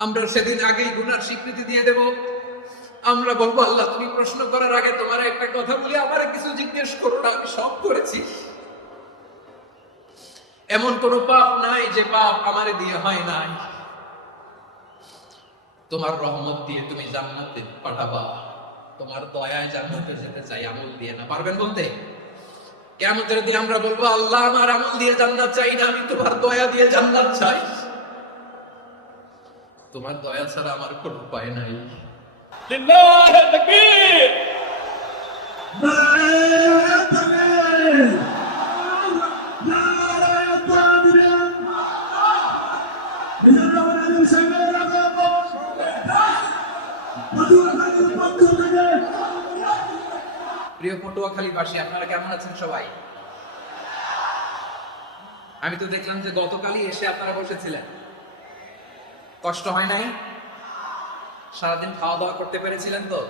আমরা সেদিন আগেই গুনার স্বীকৃতি দিয়ে দেব। আমরা বলবো, আল্লাহ তুমি প্রশ্ন করার আগে তোমার একটা কথা বলি, আমার কিছু জিজ্ঞেস করো না, আমি সব করেছি। এমন কোন পাপ নাই যে পাপ আমারে দিয়ে হয় নাই। তোমার রহমত দিয়ে তুমি জান্নাতে পাঠাবা, তোমার দয়ায় জান্নাতে যেতে চাই, আমল দিয়ে না। পারবেন বলতে? কিয়ামতের দিন আমরা বলবো, আল্লাহ আমার আমল দিয়ে জান্নাত চাই না, আমি তোমার দয়া দিয়ে জান্নাত চাই। তোমার দয়া ছাড়া আমার কোনো উপায় নাই। লিল্লাহি তাকবীর। প্রিয় পটুয়াখালীবাসী, আপনারা কেমন আছেন সবাই? আমি তো দেখলাম যে গতকালই এসে আপনারা বসেছিলেন, কষ্ট হয় নাই? সারাদিন খাওয়া দাওয়া করতে পেরেছিলেন তো?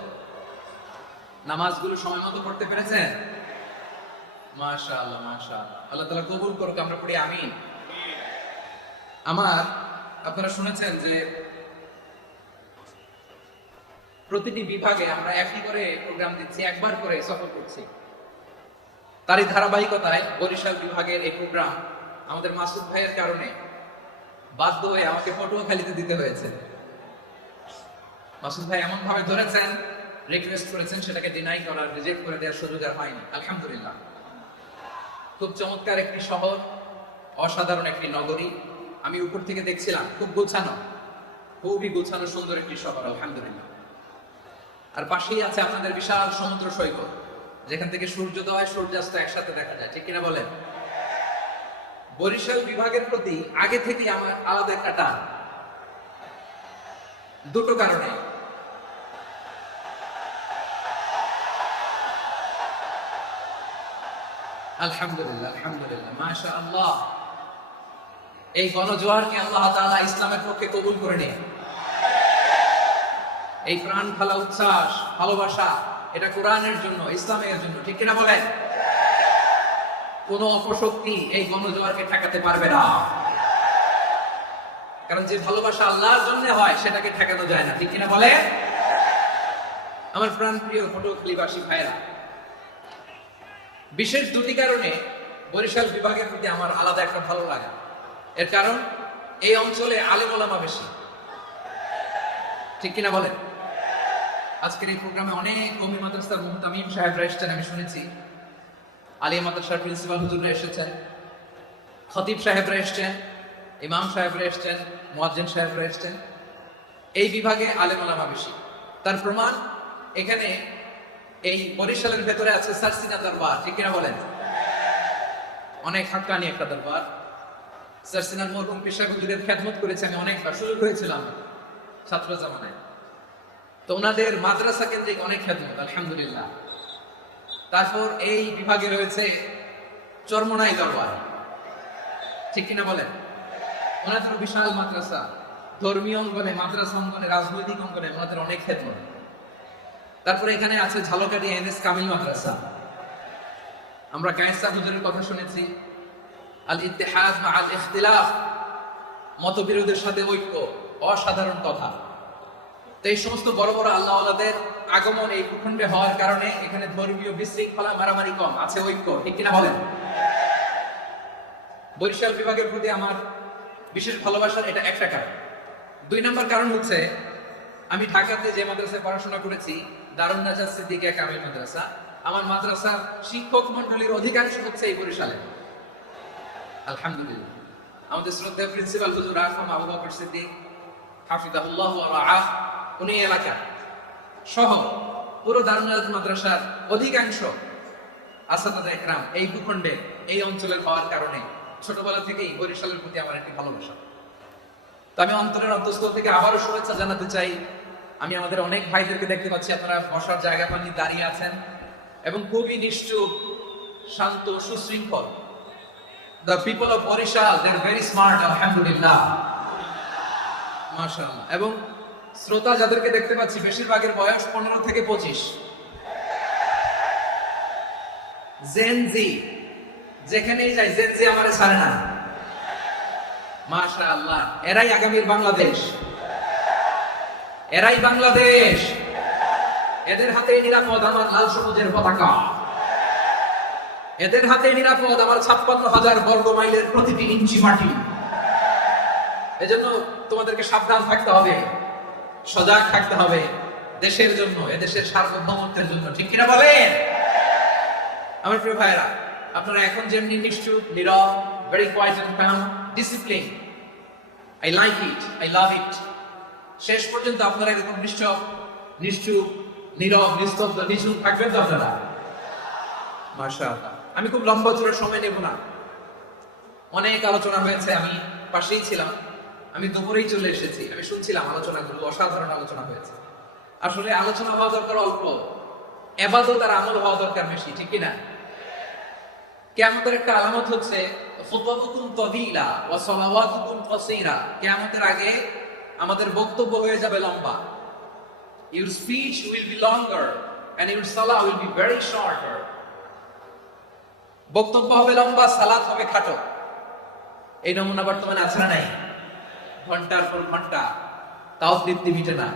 নামাজগুলো সময় মতো করতে পেরেছেন? মাশাআল্লাহ মাশাআল্লাহ, আল্লাহ তাআলা কবুল করুক, আমরা পড়ি আমিন। আপনারা শুনেছেন যে প্রতিটি বিভাগে আমরা একই করে প্রোগ্রাম দিচ্ছি, একবার করে সফর করছি। তারই ধারাবাহিকতায় বরিশাল বিভাগের এই প্রোগ্রাম আমাদের মাসুদ ভাইয়ের কারণে বাধ্য হয়ে আমাকে পটুয়াখালীতে দিতে হয়েছে। মাসুদ ভাই এমন ভাবে ধরেছেন, রিকোয়েস্ট করেছেন, সেটাকে ডিনাই করার, রিজেক্ট করে দেওয়ার সুযোগ আর হয়নি। আলহামদুলিল্লাহ, খুব চমৎকার একটি শহর, অসাধারণ একটি নগরী। আমি উপর থেকে দেখছিলাম, খুব গোছানো, খুবই গোছানো সুন্দর একটি শহর, আলহামদুলিল্লাহ। আর পাশেই আছে আপনাদের বিশাল সমুদ্র সৈকত, যেখান থেকে সূর্যোদয় সূর্যাস্ত একসাথে দেখা যায়, ঠিক কিনা বলেন? বরিশাল বিভাগের প্রতি আগে থেকে আমার আলাদা একটা টান, দুটো কারণে। আলহামদুলিল্লাহ আলহামদুলিল্লাহ, মাশাআল্লাহ। এই গণজোয়ারকে আল্লাহ তাআলা ইসলামের পক্ষে কবুল করে নিন। এই প্রাণ ঢালা উচ্ছ্বাস, ভালোবাসা, এটা কোরআনের জন্য, ইসলামের জন্য, ঠিক কিনা বলেন? কোন অপশক্তি এই গণজোয়ারকে ঠেকাতে পারবে না, কারণ যে ভালোবাসা আল্লাহর জন্য হয় সেটাকে ঠেকানো যায় না, ঠিক কিনা বলে? আমার প্রাণ প্রিয় পটুয়াখালীবাসী ভাইরা, বিশেষ দুটি কারণে বরিশাল বিভাগের প্রতি আমার আলাদা একটা ভালো লাগা। এর কারণ, এই অঞ্চলে আলেম ওলামা বেশি, ঠিক কিনা বলেন? আজকের এই প্রোগ্রামে অনেক কওমি মাদ্রাসার মুহতামিম সাহেবরা এসেছেন, আমি শুনেছি। আলিয়া মাদ্রাসার প্রিন্সিপাল হুজুররা এসেছেন, খতিব সাহেবরা এসেছেন, ইমাম সাহেবরা এসেছেন, মুয়াজ্জিন সাহেবরা এসেছেন। এই বিভাগে আলেম ওলামা বেশি। তার প্রমাণ, এখানে এই বরিশালের ভেতরে আছে সারসিনা দরবার, ঠিক কিনা বলেন? অনেক হাক্কানি একটা দরবার। সারসিনার মরহুম পেশাক হুজুরের খেদমত করেছে আমি অনেকবার, সুযোগ হয়েছিলাম ছাত্র জামানায়। তো ওনাদের মাদ্রাসা কেন্দ্রিক অনেক খেদমত, আলহামদুলিল্লাহ। তারপর এই বিভাগে রয়েছে চরমনাই দরবার, ঠিক কিনা বলেন? ওনাদের বিশাল মাদ্রাসা, ধর্মীয় অঙ্গনে, মাদ্রাসা অঙ্গনে, রাজনৈতিক অঙ্গনে ওনাদের অনেক খেদমত। তারপরে এখানে আছে ঝালকাঠি এনএস কামিল মাদ্রাসা। আমরা কায়েসা হুজুরের কথা শুনেছি, আল ইত্তেহাদ মা আল ইখতিলাফ, মতবিরোধের সাথে ঐক্য, অসাধারণ কথা। তো এই সমস্ত বড় বড় আল্লাহওয়ালাদের আগমন এই ভূখণ্ডে হওয়ার কারণে এখানে ধর্মীয় বিশৃঙ্খলা, মারামারি কম, আছে ঐক্য, ঠিক কিনা বলেন? বরিশাল বিভাগের প্রতি আমার বিশেষ ভালোবাসার এটা একটা কারণ। দুই নম্বর কারণ হচ্ছে, আমি ঢাকাতে যে মাদ্রাসায় পড়াশোনা করেছি, দারুন নাজাত সিদ্দিকিয়া কামিল মাদ্রাসা, আমার মাদ্রাসার শিক্ষক মন্ডলীর অধিকাংশ হচ্ছে এই বরিশালে, আলহামদুলিল্লাহ। আমাদের শ্রদ্ধেয় প্রিন্সিপাল হুজুর আফম আবু বকর সিদ্দিক হাফিজাহুল্লাহ ওয়া রাআহ, উনি এলাকা সহ পুরো দারুন নাজাত মাদ্রাসার অধিকাংশ আসাদায়ে ইকরাম এই ভূখণ্ডে, এই অঞ্চলের হওয়ার কারণে ছোটবেলা থেকেই বরিশালের প্রতি আমার একটি ভালোবাসা। তো আমি অন্তরের অন্তঃস্থল থেকে আবারও শুভেচ্ছা জানাতে চাই। আমি আমাদের অনেক ভাইদেরকে দেখতে পাচ্ছি, আপনারা বসার জায়গা পাননি, দাঁড়িয়ে আছেন এবং খুবই নিশ্চুপ, শান্ত, সুশৃঙ্খল। The people of Borishal, they are very smart, alhamdulillah, মাশাআল্লাহ। এবং শ্রোতা যাদেরকে দেখতে পাচ্ছি, বেশিরভাগের বয়স 15 থেকে 25। জেনজি, যেখানেই যাই জেনজি আমারে ছাড়ে না, মাশাআল্লাহ। এরাই আগামীর বাংলাদেশ। এরাই বাংলাদেশ। এদের হাতে নিরাপদ আমার লাল সবুজের পতাকা, এদের হাতে নিরাপদ আমার 56,000 বর্গ মাইলের প্রতিটি ইঞ্চি মাটি। এজন্য তোমাদেরকে সাবধান থাকতে হবে, সজাগ থাকতে হবে দেশের জন্য, এদেশের সার্বভৌমত্বের জন্য। ঠিক কিনা বলেন? আমার প্রিয় ভাইরা, আপনারা এখন যেমনি নিশ্চুপ, নীরব, very quiet and calm, discipline, I like it, I love it. শেষ পর্যন্ত আপনারা এরকম নিশ্চুপ, নীরব, নিস্তব্ধ, নিঝুম থাকবেন তো আপনারা? মাশাআল্লাহ। আমি খুব লম্বা চূড়ার সময় নেব না, অনেক আলোচনা হয়েছে, আমি পাশেই ছিলাম, আমি দুপুরেই চলে এসেছি, আমি শুনছিলাম আলোচনাগুলো, অসাধারণ আলোচনা হয়েছে। আসলে আলোচনা হওয়া দরকার অল্প, ইবাদত আর আমল হওয়া দরকার বেশি। ঠিক কিনা? কিয়ামতের একটা আলামত হচ্ছে খুতবাতুকুম তাওয়িলা ওয়া সালাওয়াতুকুম কাসীরা। কিয়ামতের আগে আমাদের বক্তব্য হয়ে যাবে লম্বা। Your speech will be longer and your salah will be very shorter. বক্তব্য হবে লম্বা, সালাত হবে খাটো। এই নমুনা বর্তমানে আছে না নাই? ঘন্টার পর ঘন্টা, তাও তৃপ্তি মিটে না।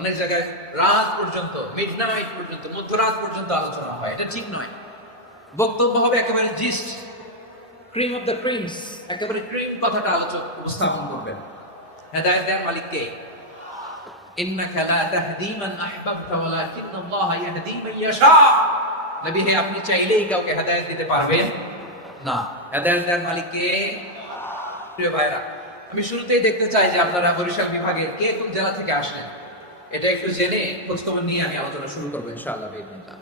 অনেক জায়গায় রাত পর্যন্ত, মিডনাইট পর্যন্ত, মধ্যরাত পর্যন্ত আলোচনা হয়। এটা ঠিক নয়। বক্তব্য হবে একেবারে gist, cream of the creams, একেবারে ক্রিম কথাটা আলোচক উপস্থাপন করবেন। হেদায়েত দেওয়ার মালিক কে? ইন্নাকা লা তাহদি মান আহবাবতা ওয়ালাকিন্নাল্লাহা ইয়াহদি মান ইয়াশা। নবী হে, আপনি চাইলেই কাউকে হেদায়েত দিতে পারবেন না, হেদায়েত দেওয়ার মালিক কে? প্রিয় ভাইরা, আমি শুরুতেই দেখতে চাই যে আপনারা বরিশাল বিভাগের কে কোন জেলা থেকে আসেন, এটা একটু জেনে খোঁজখবর নিয়ে আমি আলোচনা শুরু করবো ইনশাআল্লাহ বিইذنিল্লাহ।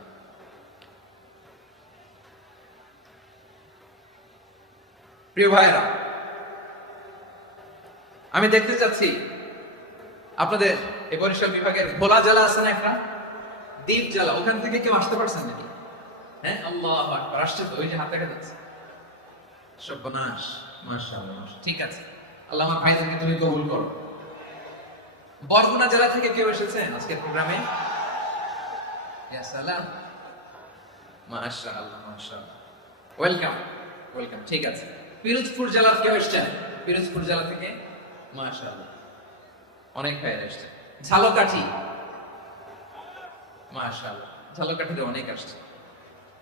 প্রিয় ভাইরা, আমি দেখতে চাচ্ছি আপনাদের এই বরিশাল বিভাগের ভোলা জেলা আছে না একটা, দ্বীপ জেলা, ওখান থেকে কেউ আসতে পারছেন নাকি? হ্যাঁ, আল্লাহু আকবার, আসছে তো, ওই যে হাত দেখা যাচ্ছে। সর্বনাশ, মাশাআল্লাহ, ঠিক আছে, আল্লাহ আমার ভাইদেরকে তুমি কবুল করো। বরগুনা জেলা থেকে কেউ এসেছেন আজকের প্রোগ্রামে? ইয়া সালাম, মাশাআল্লাহ, মাশাআল্লাহ, ওয়েলকাম, ওয়েলকাম, ঠিক আছে। পিরোজপুর জেলার কেউ এসেছেন? পিরোজপুর জেলা থেকে মাশাআল্লাহ, অনেক ভাইরা এসেছেন। ঝালকাঠি, মাশাআল্লাহ, ঝালকাঠিতে অনেক আসছে।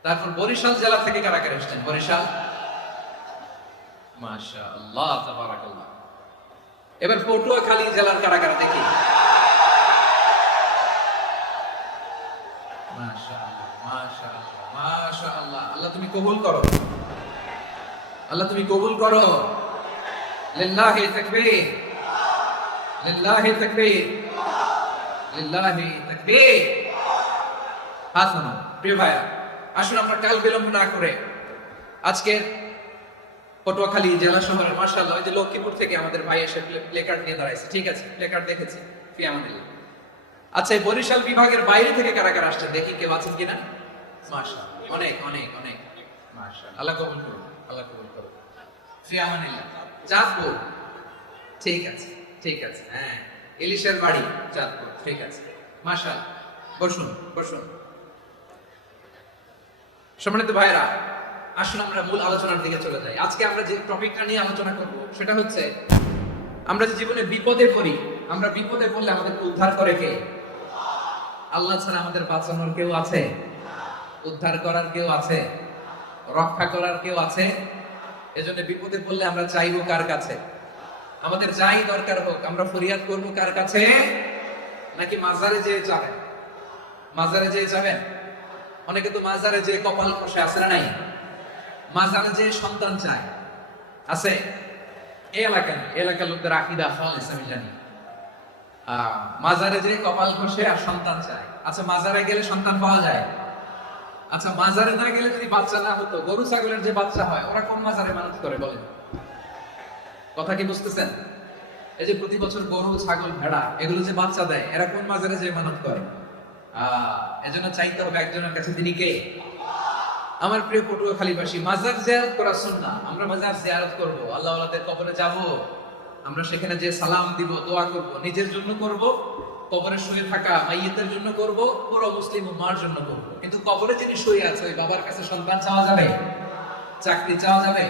তারপর বরিশাল জেলা থেকে কারা কারা এসেছেন? বরিশাল, মাশাআল্লাহ, তাবারাকাল্লাহ। এবার পটুয়াখালী জেলার কারা কারা দেখি? মাশাআল্লাহ, মাশাআল্লাহ, মাশাআল্লাহ। আল্লাহ তুমি কবুল করো, আল্লাহ তুমি কবুল করো। লিল্লাহি তাকবীর, লিল্লাহি তাকবীর, লিল্লাহি তাকবীর। হাত নামান। প্রিয় ভাইরা, আসুন আমরা কাল বিলম্ব না করে আজকে পটুয়াখালী জেলা শহরের, মাশাআল্লাহ, ওই যে লক্ষ্মীপুর থেকে আমাদের ভাই এসে প্লেকার্ড নিয়ে দাঁড়াইছে। ঠিক আছে, প্লেকার্ড দেখেছি, ফি আমানিল্লাহ। আচ্ছা, এই বরিশাল বিভাগের বাইরে থেকে কারা কারা আসছে দেখি, কেউ আছেন কিনা? মাশাআল্লাহ, অনেক অনেক অনেক, মাশাআল্লাহ, আল্লাহ কবুল করুন, আল্লাহ কবুল করুন, ফি আমানিল্লাহ। চাঁদপুর, ঠিক আছে, ঠিক আছে, হ্যাঁ, ইলিশের বাড়ি চাঁদপুর, ঠিক আছে, মাশাআল্লাহ। বসুন, বসুন। সম্মানিত ভাইরা, আসুন আমরা মূল আলোচনার দিকে চলে যাই। আজকে আমরা যে টপিকটা নিয়ে আলোচনা করব সেটা হচ্ছে, আমরা যে জীবনে বিপদে পড়ি, আমরা বিপদে পড়লে আমাদেরকে উদ্ধার করে কে? আল্লাহ ছাড়া আমাদের বাঁচানোর কেউ আছে? উদ্ধার করার কেউ আছে? রক্ষা করার কেউ আছে? এজন্য বিপদে পড়লে আমরা চাইবো কার কাছে? আমাদের যাই দরকার হোক আমরা ফরিয়াদ করবো কার কাছে? নাকি মাজারে যেয়ে যাবেন? মাজারে যেয়ে যাবেন? অনেকে তো মাজারে যেয়ে কপাল খসে, আছে না নাই? মাজারে যেয়ে সন্তান চায়, আছে? এই এলাকার লোকদের আকীদা খালিস, আমি জানি। মাজারে যেয়ে কপাল খসে আর সন্তান চায়। আচ্ছা, মাজারে গেলে সন্তান পাওয়া যায়? আচ্ছা, মাজারে না গেলে যদি বাচ্চা না হতো, গরু ছাগলের যে বাচ্চা হয় ওরা কোন মাজারে মানত করে বলেন? কথা কি বুঝতেছেন? এই যে প্রতি বছর গরু, ছাগল, ভেড়া এগুলো যে বাচ্চা দেয়, এরা কোন মাজারে যে মানত করে? এজন্য চাইতে হবে একজনের কাছে, তিনি কে? আমার প্রিয় পটুয়াখালীবাসী, মাজার জিয়ারত করা সুন্নাহ। আমরা মাজার জিয়ারত করব, আল্লাহ ওয়ালাদের কবরে যাব, আমরা সেখানে যে সালাম দিব, দোয়া করব, নিজের জন্য করব, কবরে শুয়ে থাকা মাইয়িতের জন্য করব, পুরো মুসলিম উম্মাহর জন্য করব। কিন্তু কবরে যিনি শুয়ে আছে ওই বাবার কাছে সন্তান চাওয়া যাবে? চাকরি চাওয়া যাবে?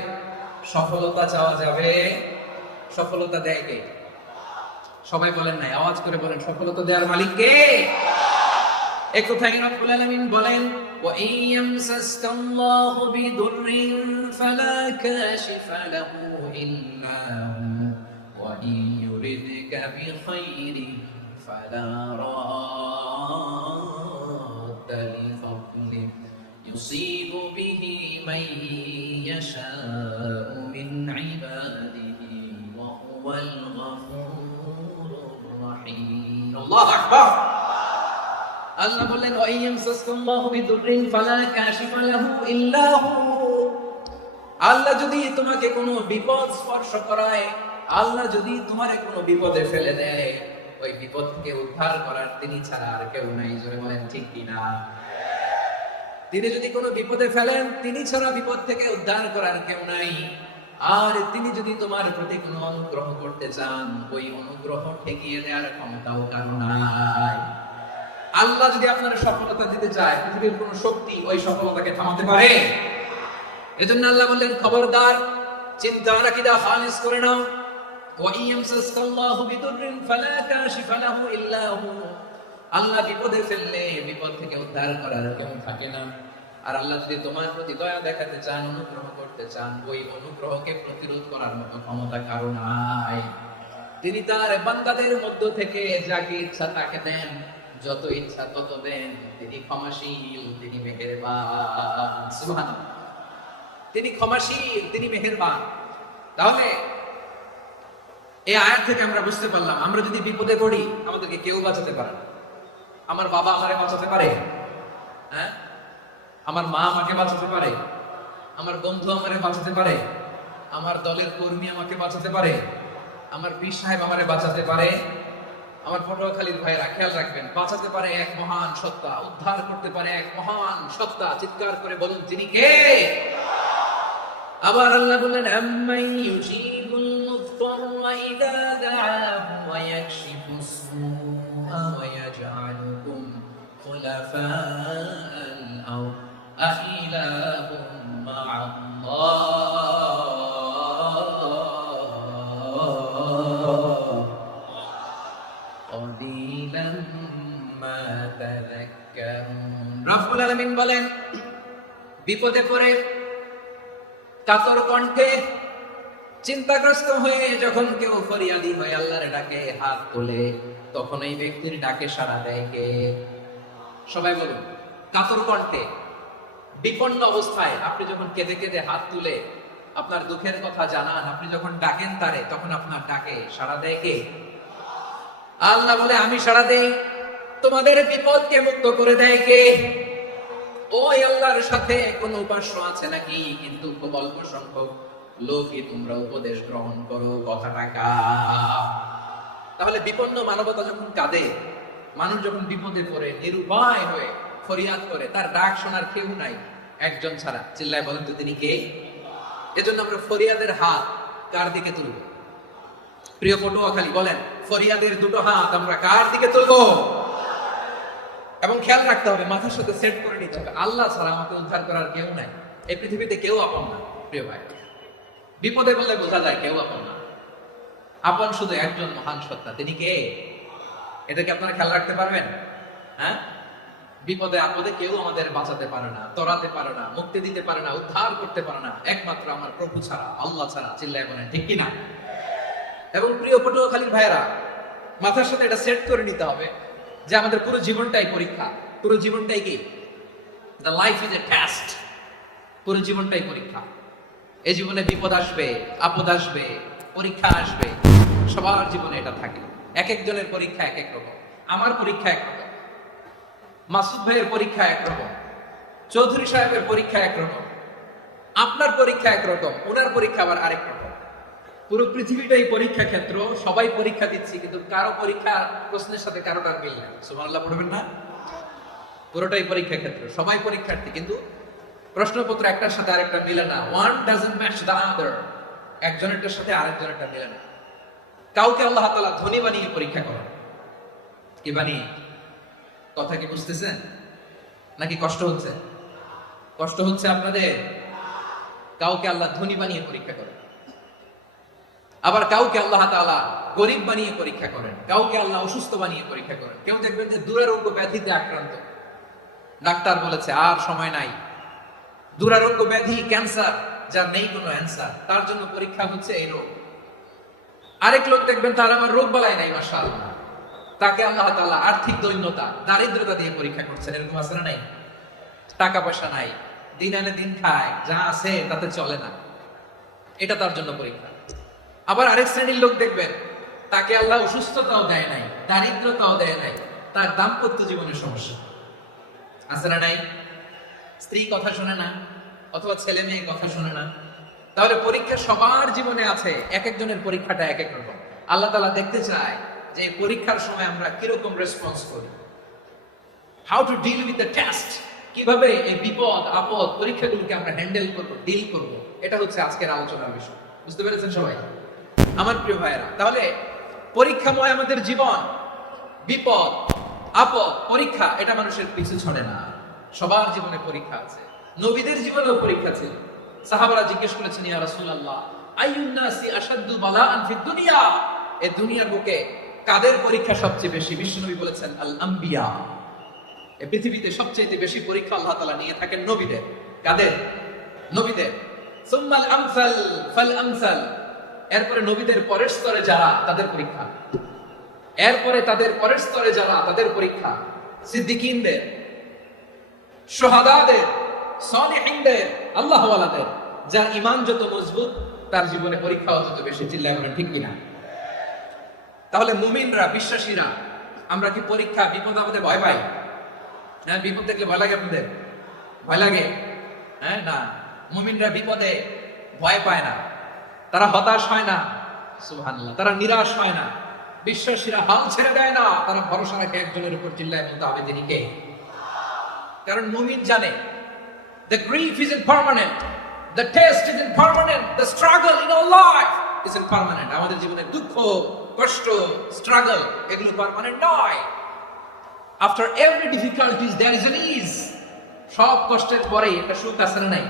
সফলতা চাওয়া যাবে? সফলতা দেয় কে? সবাই বলেন নাই, আওয়াজ করে বলেন সফলতা দেওয়ার মালিক কে? এক কথায় রব্বুল আলামিন বলেন, ওয়া ইয়ামসাসকাল্লাহু বিদুররিন ফালা কাশিফা লাহু ইল্লা হু ওয়া ইয়ুরিদকা বিখাইরিন ফালা রাদ্দা লিফাদলিহি ইউসিবু বিহি মান ইয়াশাউ মিন ইবাদিহি ওয়া হুয়াল গফুরুর রাহিম। আল্লাহু আকবার। আল্লাহ বললেন, ওয়া ইয়ামসাসকাল্লাহু বিদুররিন ফালা কাশিফা লাহু ইল্লা হু। আল্লাহ যদি তোমাকে কোনো বিপদ স্পর্শ করায়, আল্লাহ যদি তোমারে কোনো বিপদে ফেলে দেয়, ওই বিপদ থেকে উদ্ধার করার তিনি ছাড়া আর কেউ নাই। জোরে বলেন ঠিক কিনা? তিনি যদি কোনো বিপদে ফেলেন, তিনি ছাড়া বিপদ থেকে উদ্ধার করার কেউ নাই। আর তিনি যদি তোমার প্রতি কোনো অনুগ্রহ করতে চান, ওই অনুগ্রহ ঠেকিয়ে দেওয়ার ক্ষমতাও কারো নাই। আল্লাহ যদি আপনার সফলতা দিতে চায়, পৃথিবীর কোন শক্তি ওই সফলতাকে থামাতে পারে? এজন্য আল্লাহ বললেন, খবরদার, চিন্তা রাখিদা খালিস করে নাও। ওয়া ইয়ামসাসকাল্লাহু বিদুররিন ফালা কাশিফা লাহু ইল্লা হু। আল্লাহ বিপদে ফেললে বিপদ থেকে উদ্ধার করার কেউ থাকে না। আর আল্লাহ যদি তোমার প্রতি দয়া দেখাতে চান, অনুগ্রহ করতে চান, ওই অনুগ্রহকে প্রতিরোধ করার মতো ক্ষমতা কারো নাই। তিনি তার বান্দাদের মধ্য থেকে যাকে ইচ্ছা তাকে দেন, যত ইচ্ছা তত দেন। তিনি ক্ষমাশীল, তিনি মেহেরবান। সুবহানাল্লাহ। তিনি ক্ষমাশীল, তিনি মেহেরবান। তাহলে এই আয়াত থেকে আমরা বুঝতে পারলাম, আমরা যদি বিপদে পড়ি আমাদেরকে কেউ বাঁচাতে পারে না। আমার বাবা আমারে বাঁচাতে পারে? হ্যাঁ? আমার মা আমাকে বাঁচাতে পারে? আমার বন্ধু আমারে বাঁচাতে পারে? আমার দলের কর্মী আমাকে বাঁচাতে পারে? আমার পীর সাহেব আমারে বাঁচাতে পারে? আমার পটুয়াখালীর ভাইরা খেয়াল রাখবেন, বাঁচাতে পারে এক মহান সত্তা, উদ্ধার করতে পারে এক মহান সত্তা। চিৎকার করে বলুন, তিনি কে? আবার আল্লাহ বললেন, আম্মান ইউজিবুল মুদতাররা ইযা দাআহু ওয়া ইয়াকশিফুস সুআ ওয়া ইয়াজআলুকুম খুলাফাআল আরদ আইলাহুম মা'আল্লাহ ক্বালিলাম মা তাযাক্কারুন। রব্বুল আলামিন বলেন, বিপদে পড়ে কাতর কণ্ঠে চিন্তাগ্রস্ত হয়ে যখন কেউ ফরিয়াদি হয়ে আল্লাহর ডাকে হাত তোলে, তখন এই ব্যক্তির ডাকে সাড়া দেয় কে? সবাই বলুন, কাতর কণ্ঠে বিপন্ন অবস্থায় আপনি যখন কেঁদে কেঁদে হাত তুলে আপনার দুঃখের কথা জানান, আপনি যখন ডাকেন তারে, তখন আপনার ডাকে সাড়া দেয় কে? আল্লাহ বলে, আমি সাড়া দেই। তোমাদের বিপদকে মুক্ত করে দেয় কে? ওই আল্লাহর সাথে কোন উপাস্য আছে নাকি? কিন্তু খুব অল্প সংখ্যক লোকই তোমরা উপদেশ গ্রহণ করো, কথাটা কার? তাহলে বিপন্ন মানবতা যখন কাঁদে, মানুষ যখন বিপদে পড়ে নিরুপায় হয়ে ফরিয়াদ করে, তার ডাক শোনার কেউ নাই একজন ছাড়া। চিল্লায় বলেন তো, তিনি কে? এজন্য আমরা ফরিয়াদের হাত কার দিকে তুলব? প্রিয় পটুয়াখালী, বলেন, ফরিয়াদের দুটো হাত আমরা কার দিকে তুলবো? এবং খেয়াল রাখতে হবে, মাথার সাথে সেট করে নিতে হবে, আল্লাহ ছাড়া আমাকে উদ্ধার করার কেউ নাই। এই পৃথিবীতে কেউ আপন না। প্রিয় ভাই, বিপদে বললে বোঝা যায় কেউ আপন না। আপন শুধু একজন মহান সত্তা, তিনি কে? এটাকে আপনারা খেয়াল রাখতে পারবেন? হ্যাঁ, বিপদে আপদে কেউ আমাদের বাঁচাতে পারে না, তরাতে পারে না, মুক্তি দিতে পারে না, উদ্ধার করতে পারে না, একমাত্র আমার প্রভু ছাড়া, আল্লাহ ছাড়া। চিল্লায় বলেন ঠিক কিনা? এবং প্রিয় পটুয়াখালীর ভাইয়েরা, মাথার সাথে এটা সেট করে নিতে হবে যে আমাদের পুরো জীবনটাই পরীক্ষা। পুরো জীবনটাই কি? The life is a test. পুরো জীবনটাই পরীক্ষা। এই জীবনে বিপদ আসবে, আপদ আসবে, পরীক্ষা আসবে, সবার জীবনে এটা থাকে। এক একজনের পরীক্ষা এক এক রকম। আমার পরীক্ষা এক রকম, মাসুদ ভাইয়ের পরীক্ষা এক রকম, চৌধুরী সাহেবের পরীক্ষা এক রকম, আপনার পরীক্ষা এক রকম, ওনার পরীক্ষা আবার আরেক রকম। পুরো পৃথিবীটাই পরীক্ষা ক্ষেত্র, সবাই পরীক্ষা দিচ্ছি, কিন্তু কারো পরীক্ষা প্রশ্নের সাথে কারোটার মিল না। সুবহানাল্লাহ পড়বেন না? পুরোটাই পরীক্ষা ক্ষেত্র, সবাই পরীক্ষার্থী, কিন্তু প্রশ্নপত্র একটার সাথে আরেকটা মিলে না। One doesn't match the other. একজনেরটার সাথে আরেকজনেরটা মিলে না। কাউকে আল্লাহ তাআলা ধনী বানিয়ে পরীক্ষা করেন। কি বানিয়ে? কথা কি বুঝতেছেন নাকি কষ্ট হচ্ছে? কষ্ট হচ্ছে আপনাদের? কাউকে আল্লাহ ধনী বানিয়ে পরীক্ষা করেন। আবার কাউকে আল্লাহ তাআলা গরিব বানিয়ে পরীক্ষা করেন, কাউকে আল্লাহ অসুস্থ বানিয়ে পরীক্ষা করেন। কেউ দেখবেন যে দুরারোগ্য ব্যাধিতে আক্রান্ত, ডাক্তার বলেছে আর সময় নাই, দুরারোগ্য ব্যাধি ক্যান্সার, যার নেই কোনো অ্যান্সার, তার জন্য পরীক্ষা হচ্ছে এই রোগ। আরেক লোক দেখবেন তার আবার রোগ বালাই নাই, মাশাআল্লাহ, তাকে আল্লাহ তাআলা আর্থিক দৈন্যতা, দারিদ্রতা দিয়ে পরীক্ষা করছেন। এরকম আছে না নাই? টাকা পয়সা নাই, দিন আনে দিন খায়, যা আছে তাতে চলে না, এটা তার জন্য পরীক্ষা। আবার আরেক শ্রেণীর লোক দেখবেন তাকে আল্লাহ অসুস্থতাও দেয় নাই, দারিদ্রতাও দেয় নাই, তার দাম্পত্য জীবনের সমস্যা আছে না নাই? স্ত্রী কথা শোনে না, অথবা ছেলে মেয়ে কথা শোনে না। তাহলে পরীক্ষা সবার জীবনে আছে, এক একজনের পরীক্ষাটা এক এক রকম। আল্লাহ তাআলা দেখতে চায় যে এই পরীক্ষার সময় আমরা কিরকম রেসপন্স করি, how to deal with the test, কিভাবে এই বিপদ আপদ পরীক্ষাগুলোকে আমরা হ্যান্ডেল করব, ডিল করব, এটা হচ্ছে আজকের আলোচনার বিষয়। বুঝতে পেরেছেন সবাই আমার প্রিয় ভাইয়েরা? তাহলে পরীক্ষাময় আমাদের জীবন, বিপদ আপদ পরীক্ষা, এটা মানুষের পিছু ছড়ে না, সবার জীবনে পরীক্ষা আছে। নবীদের জীবনেও পরীক্ষা ছিল। সাহাবারা জিজ্ঞেস করেছেন, ইয়া রাসূলুল্লাহ, আইয়ুন নাসি আশাদ্দু বালাআন ফিদ দুনিয়া, এই দুনিয়ার বুকে কাদের পরীক্ষা সবচেয়ে বেশি? বিশ্বনবী বলেছেন, আল আম্বিয়া, এই পৃথিবীতে সবচেয়ে বেশি পরীক্ষা আল্লাহ তাআলা নিয়ে থাকেন নবীদের। কাদের? নবীদের। সুম্মাল আমসাল ফাল আমসাল, এরপরে নবীদের পরের স্তরে যারা, তাদের পরীক্ষা। এরপরে তাদের পরের স্তরে যারা, তাদের পরীক্ষা। সিদ্দিকীনদের, শুহাদাদের, সালিহিনদের, আল্লাহওয়ালাদের, যার ঈমান যত মজবুত তার জীবনে পরীক্ষাও তত বেশি। চিল্লায় বলেন ঠিক কিনা? তাহলে মুমিনরা, বিশ্বাসীরা, আমরা কি পরীক্ষা বিপদ আপদে ভয় পাই? হ্যাঁ, বিপদ দেখলে ভয় লাগে আপনাদের? ভয় লাগে? হ্যাঁ, না, মুমিনরা বিপদে ভয় পায় না, তারা হতাশ হয় না, সুবহানাল্লাহ, তারা নিরাশ হয় না। বিশ্বাসীরা হাল ছেড়ে দেয় না, তারা ভরসা রাখে একজনের উপর। চিল্লায় বলতে হবে তিনি কে? কারণ মুমিন জানে the grief isn't permanent, the test isn't permanent, the struggle in our life isn't permanent. আমাদের জীবনে দুঃখ, কষ্ট, স্ট্রাগল, এগুলো পার্মানেন্ট নয়। After every difficulties there is an ease. সব কষ্টের পরে একটা সুখ আছে না নাই?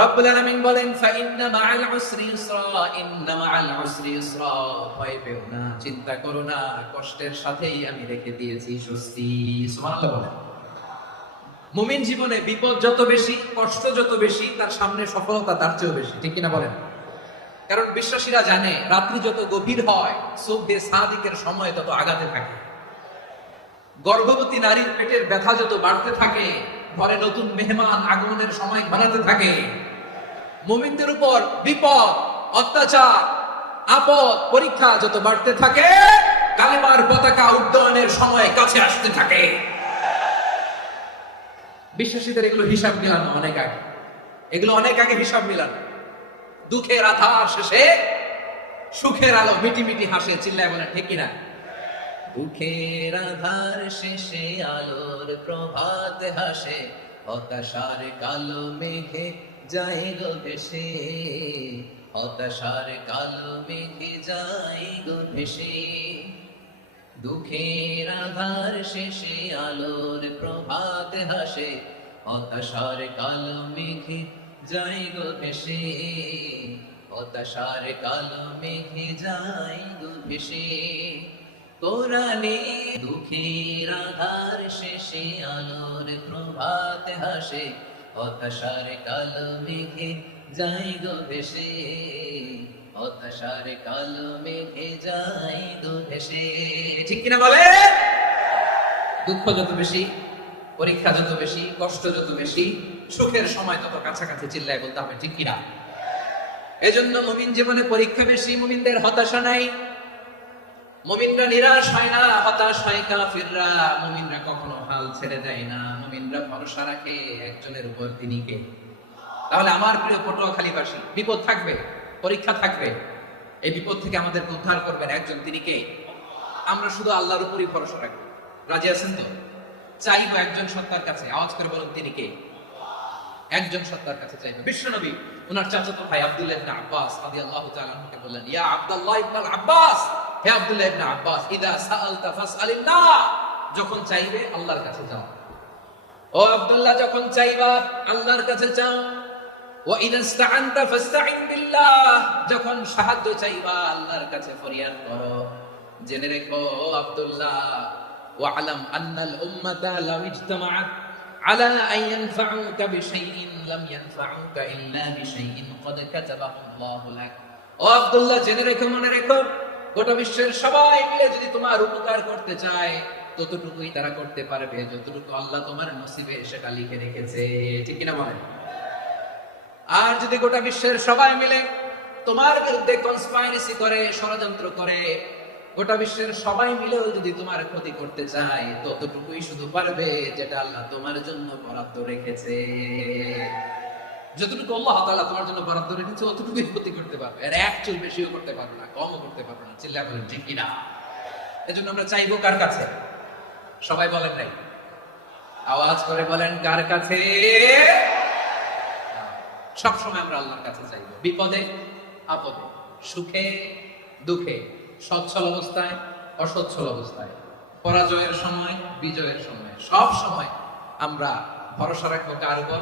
রব্বুল আলামিন বলেন, ফাইন্না মাআল উসরি ইসরা, ইন্না মাআল উসরি ইসরা, ভয় পেও না, চিন্তা করো না, কষ্টের সাথেই আমি রেখে দিয়েছি স্বস্তি। সুবহানাল্লাহ বলেন। মুমিন জীবনে বিপদ যত বেশি, কষ্ট যত বেশি, তার সামনে সফলতা তার চেয়েও বেশি। ঠিক কিনা বলেন? কারণ বিশ্বাসীরা জানে রাত্রি যত গভীর হয়, সুবহে সাদিকের সময় তত আগাতে থাকে। গর্ভবতী নারীর পেটের ব্যথা যত বাড়তে থাকে, ঘরে নতুন মেহমান আগমনের সময় বানাতে থাকে। মুমিনদের উপর বিপদ, অত্যাচার, আপদ, পরীক্ষা যত বাড়তে থাকে, কালেমার পতাকা উড্ডয়নের সময় কাছে আসতে থাকে। বিশ্বাসীদের এগুলো হিসাব মিলানো অনেক আগে, এগুলো অনেক আগে হিসাব মিলানো। দুঃখের আধার শেষে সুখের আলো মিটি মিটি হাসে। চিল্লায় বলেন ঠিক কিনা? দুঃখের আধার শেষে আলোর প্রভাত হাসে, হতাশার কালো মেঘে যায় গো ভেসে, হতাশার কালো মেঘে যায় গো ভেসে। দুঃখের আধার শেষে আলোর প্রভাত হাসে, হতাশার কালো মেঘে যায় গো ভেসে, হতাশার কালো মেঘে যায় গো ভেসে। কোরআনে দুঃখের আধার শেষে আলোর প্রভাত হাসে, হতাশার কালো মেঘে যায় গো ভেসে, হতাশার কালো মেঘে যায় গো ভেসে। ঠিক কিনা বলে? দুঃখ যত বেশি, পরীক্ষা যত বেশি, কষ্ট যত বেশি, সুখের সময় তত কাছাকাছি। চিল্লায় বলতে হবে ঠিক কিনা? এজন্য মুমিন জীবনে পরীক্ষা বেশি, মুমিনদের হতাশা নাই। মুমিনরা নিরাশ হয় না, হতাশ হয় কাফিররা। মুমিনরা কখনো হাল ছেড়ে দেয় না, মুমিনরা ভরসা রাখে একজনের উপর, তিনি কে? তাহলে আমার প্রিয় পটুয়াখালীবাসী, বিপদ থাকবে, পরীক্ষা থাকবে, এই বিপদ থেকে আমাদেরকে উদ্ধার করবেন একজন, তিনি কে? আমরা শুধু আল্লাহর উপরই ভরসা রাখবো। রাজি আছেন তো? চাইবো একজন সত্তার কাছে। আওয়াজ করে বলুন তিনি কে? একজন সত্তার কাছে চাইবো। বিশ্বনবী ওনার চাচাতো ভাই আব্দুল্লাহ ইবনে আব্বাস রাদিয়াল্লাহু তাআলা আনহুকে বললেন, ইয়া আব্দুল্লাহ ইবনে আব্বাস, হে আব্দুল্লাহ ইবনে আব্বাস, ইদা সাআলতা ফাসআলিল্লাহ, যখন চাইবে আল্লাহর কাছে যাও। ও আব্দুল্লাহ, যখন চাইবা আল্লাহর কাছে চাও। ওয়া ইযা ইসতাআনতা ফাসতাইন বিল্লাহ, যখন সাহায্য চাইবা আল্লাহর কাছে ফরিয়াদ করো। জেনে রেখো আব্দুল্লাহ, ওয়া'লাম আন্নাল উম্মাতা লাউ ইজতামাআত আলা আন ইয়ানফাউকা বিশাইইন লাম ইয়ানফাউকা ইল্লা বিশাইইন ক্বাদ কাতাবাহু আল্লাহু লাক। ও আব্দুল্লাহ, জেনে রেখো, মনে রেখো, গোটা বিশ্বের সবাই মিলে যদি তোমার উপকার করতে চায় ততটুকুই তারা করতে পারবে যতটুকু আল্লাহ তোমার নসিবে সেটা লিখে রেখেছে। ঠিক কিনা বলেন? আর যদি গোটা বিশ্বের সবাই মিলে তোমার বিরুদ্ধে কনস্পাইরেসি করে, ষড়যন্ত্র করে, গোটা বিশ্বের সবাই মিলেও যদি তোমার ক্ষতি করতে চায় ততটুকুই শুধু পারবে যেটা আল্লাহ তোমার জন্য বরাদ্দ রেখেছে। যতটুকু আল্লাহ তাআলা তোমার জন্য বরাদ্দ রেখেছে ততটুকুই ক্ষতি করতে পারবে, এর এক চুল বেশিও করতে পারবে না, কমও করতে পারবে না। চিল্লা বলেন ঠিক কিনা? এজন্য আমরা চাইবো কার কাছে? সবাই বলেন নাই, আওয়াজ করে বলেন কার কাছে? সব সময় আমরা আল্লাহর কাছে চাইবো, বিপদে আপদে, সুখে দুঃখে, সচ্ছল অবস্থায় অসচ্ছল অবস্থায়, পরাজয়ের সময় বিজয়ের সময়, সব সময় আমরা ভরসা রাখবো কার উপর?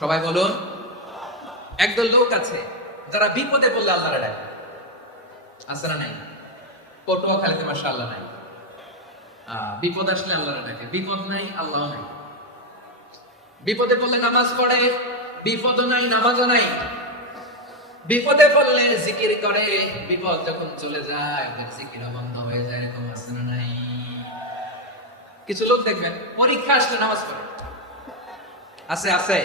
সবাই বলুন। একদল লোক আছে যারা বিপদে পড়লে আল্লাহরে ডাকে, আছে না নাই? পটুয়াখালীতে মাশাআল্লাহ নাই, বিপদ আসলে আল্লাহরে ডাকে, বিপদ নাই আল্লাহ নাই। বিপদে পড়লে নামাজ পড়ে, বিপদ নাই নামাজও নাই। বিপদে পড়লে জিকির করে, বিপদ যখন চলে যায় জিকির বন্ধ হয়ে যায়। এরকম আছে না নাই? কিছু লোক দেখবেন পরীক্ষা আসলে নামাজ পড়ে, আছে আছে।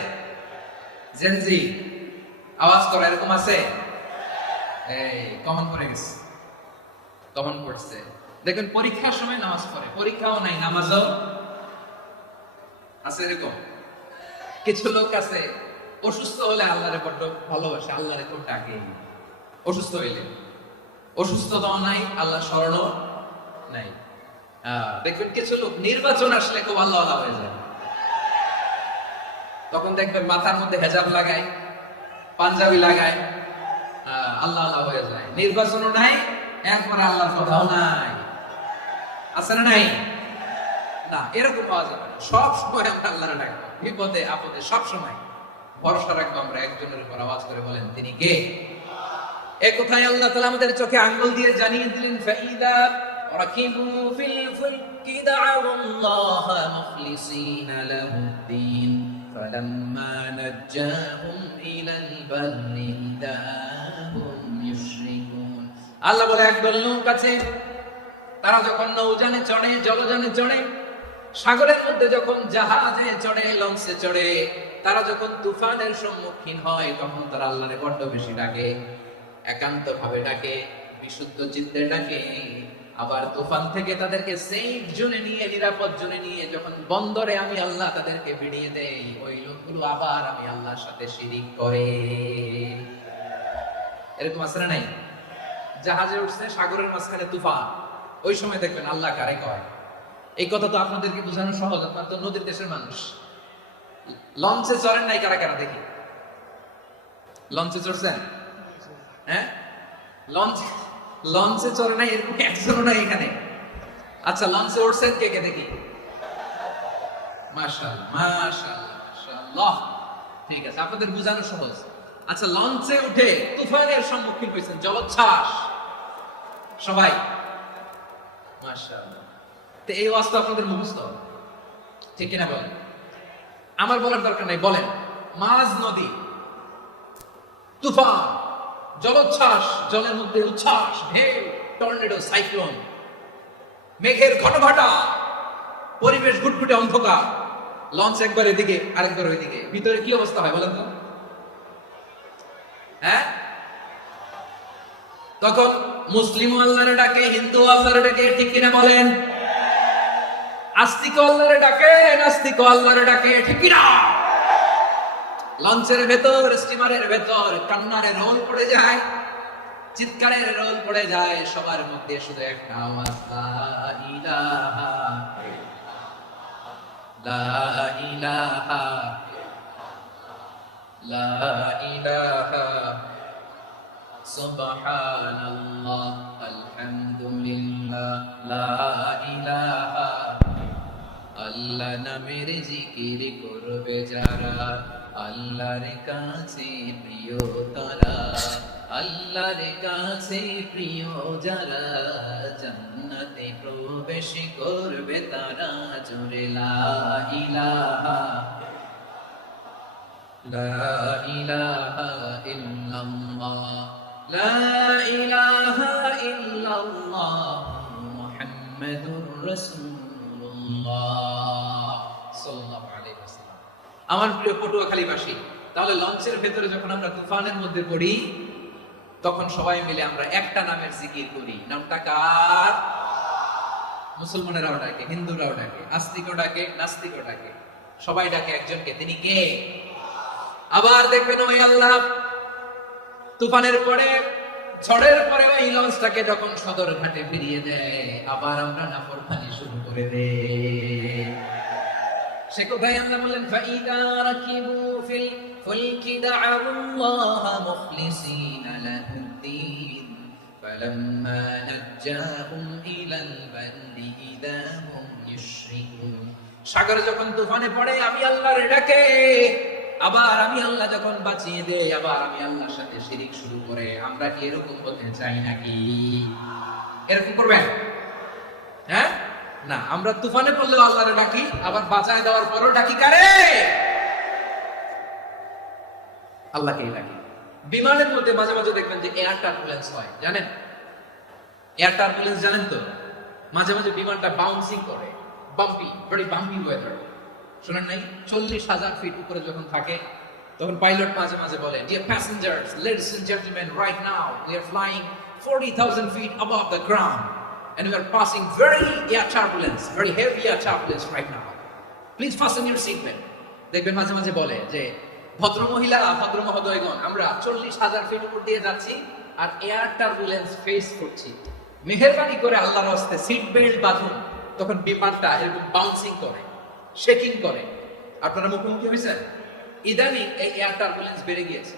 জেনজি আওয়াজ করে, এরকম আছে? এই কমন পড়ে গেছে, কমন পড়ছে। দেখবেন পরীক্ষার সময় নামাজ পড়ে, পরীক্ষাও নাই নামাজও আছে। এরকম কিছু লোক আছে অসুস্থ হলে আল্লাহরে বড্ড ভালোবাসে, আল্লাহরে খুব ডাকে। অসুস্থ হইলে অসুস্থতাও নাই, আল্লাহ স্মরণও নাই। দেখবেন কিছু লোক নির্বাচন আসলে খুব আল্লাহ হয়ে যায়, তখন দেখবেন মাথার মধ্যে হেজাব লাগায়, পাঞ্জাবি লাগায়, আল্লাহ আল্লাহ হয়ে যায়। নির্বাচনও নাই, এরপরে আল্লাহর কথাও নাই। আছে না নাই? না, এরকম পাওয়া যাবে না। সব সময় আমরা আল্লাহর ডাকবো, বিপদে আপদে সব সময় ভরসা রাখবো আমরা একজনের উপর। আওয়াজ করে বলেন তিনি কে? এই কথাই আল্লাহ তাআলা আমাদের চোখে আঙ্গুল দিয়ে জানিয়ে দিলেন, ফাইদা রাকিবু ফিল ফুলকি দা'উ আল্লাহ মুখলিসিনা লাহুদ্দিন ফালাম্মা নাজ্জাহুম ইলাল বাররি ইদাহুম ইউশরিকুন। আল্লাহ বলে একদল লোক আছে, তারা যখন নৌযানে চড়ে, জলযানে চড়ে, সাগরের মধ্যে যখন জাহাজে চড়ে, লঞ্চে চড়ে, তারা যখন তুফানের সম্মুখীন হয় তখন তারা আল্লাহরে বড্ড বেশি ডাকে, একান্ত ভাবে ডাকে, বিশুদ্ধ চিত্তে ডাকে। আবার তুফান থেকে তাদেরকে সেফ জোনে নিয়ে, নিরাপদ জোনে নিয়ে যখন বন্দরে আমি আল্লাহ তাদেরকে ভিড়িয়ে দেই, ওই লোকগুলো আবার আমি আল্লাহর সাথে শিরিক করে। এরকম আছে না নাই? জাহাজে উঠছে, সাগরের মাঝখানে তুফান, ওই সময় দেখবেন আল্লাহ কারে কয়। এই কথা তো আপনাদেরকে বোঝানো সহজ, আপনার তো নদীর দেশের মানুষ। লঞ্চে চড়েন নাই কারা কারা? দেখি, লঞ্চে চড়ছেন? হ্যাঁ, লঞ্চে চড়ে নাই এরকম একজনও নাই এখানে। আচ্ছা, লঞ্চে উঠছেন কে কে? দেখি। মাশাআল্লাহ মাশাআল্লাহ মাশাআল্লাহ, ঠিক আছে, আপনাদের বোঝানো সহজ। আচ্ছা, লঞ্চে উঠে তুফানের সম্মুখীন হয়েছেন, জলোচ্ছ্বাস, সবাই মাশাআল্লাহ। তো এই ওয়াজ তো আপনাদের মুখস্থ, ঠিক কিনা বলেন? আমার বলার দরকার নাই, বলেন। মাঝ নদী, তুফান, জলোচ্ছ্বাস, জলের মধ্যে উচ্ছ্বাস, ঢেউ, টর্নেডো, সাইক্লোন, মেঘের ঘনঘটা, পরিবেশ ঘুটঘুটে অন্ধকার, লঞ্চ একবার এদিকে আরেকবার ওইদিকে, ভিতরে কি অবস্থা হয় বলেন তো? হ্যাঁ, তখন মুসলিম আল্লাহরে ডাকে, হিন্দু আল্লাহরে ডাকে, ঠিক কিনা বলেন? আস্তিক আল্লাহরে ডাকে, নাস্তিক আল্লাহরে ডাকে, ঠিক কিনা? লঞ্চের ভেতর, স্টিমারের ভেতর কান্নারের রোল পড়ে যায়, চিৎকারের রোল পড়ে যায়, সবার মধ্যে শুধু একটা আওয়াজ, লা ইলাহা লা ইলাহা লা ইলাহা সুবহানাল্লাহ আলহামদুলিল্লাহ লা ইলাহা। আল্লাহ নামের জিকির করবে যারা, আল্লাহর কাছে প্রিয় তারা, আল্লাহর কাছে প্রিয় যারা, জান্নাতে প্রবেশ করবে তারা, জোরে লা ইলাহা লা ইলাহা ইল্লাল্লাহ, লা ইলাহা ইল্লাল্লাহ, মুহাম্মাদুর রাসূলুল্লাহ সাল্লাল্লাহু আলাইহি ওয়াসাল্লাম। আমার প্রিয় পটুয়াখালীবাসী, তাহলে লঞ্চের ভেতরে যখন আমরা তুফানের মধ্যে পড়ি, তখন সবাই মিলে আমরা একটা নামের জিকির করি। নামটা কার? মুসলমানেরাও ডাকে, হিন্দুরাও ডাকে, আস্তিকও ডাকে, নাস্তিকও ডাকে, সবাই ডাকে একজনকে। তিনি কে? আবার দেখবেন ওই আল্লাহ তুফানের পরে, ঝড়ের পরে ওই লঞ্চটাকে যখন সদর ঘাটে ফিরিয়ে দেয়, আবার আমরা নাফরমানি শুরু করে দেই। সে কোথায়? আল্লাহ বললেন, ফাইদা রাকিবু ফিল ফুলকি দা'আল্লাহ মুখলিসিনা লাহুদ্দিন ফালাম্মা নাজ্জাহুম ইলাল বাররি ইযা হুম ইউশরিকুন। সাগরে যখন তুফানে পড়ে আমি আল্লাহর ডাকে, আবার আমি আল্লাহ যখন বাঁচিয়ে দেই, আবার আমি আল্লাহর সাথে শিরিক শুরু করে। আমরা কি এরকম হতে চাই নাকি? এরকম করবেন? হ্যাঁ না, আমরা তুফানে পড়লেও আল্লাহরে ডাকি, আবার বাঁচায় দেওয়ার পরও ডাকি কারে? আল্লাহকেই ডাকি। বিমানের মধ্যে মাঝে মাঝে দেখবেন যে এয়ার টার্বুলেন্স হয়, জানেন? এয়ার টার্বুলেন্স জানেন তো? মাঝে মাঝে বিমানটা বাউন্সিং করে, বাম্পি, ভেরি বাম্পি ওয়েদার। শোনেন নাই? 40,000 ফিট উপরে যখন থাকে, তখন পাইলট মাঝে মাঝে বলে, dear passengers, ladies and gentleman, right now we are flying 40,000 feet above the ground and we are passing very air turbulence, very heavy air turbulence right now. Please fasten your seatbelt. দেখবেন মাঝে মাঝে বলে যে, ভদ্র মহিলারা, ভদ্র মহোদয়গণ, আমরা 40,000 ফিট উপর দিয়ে যাচ্ছি আর এয়ার টার্বুলেন্স ফেস করছি, মেহেরবানি করে আল্লাহর রাস্তে সিট বেল্ট বাঁধুন। তখন বিমানটা এরকম বাউন্সিং করে, শেকিং করে। আপনারা মুখোমুখি হয়েছেন? ইদানিং এই এয়ার টার্বুলেন্স বেড়ে গিয়েছে।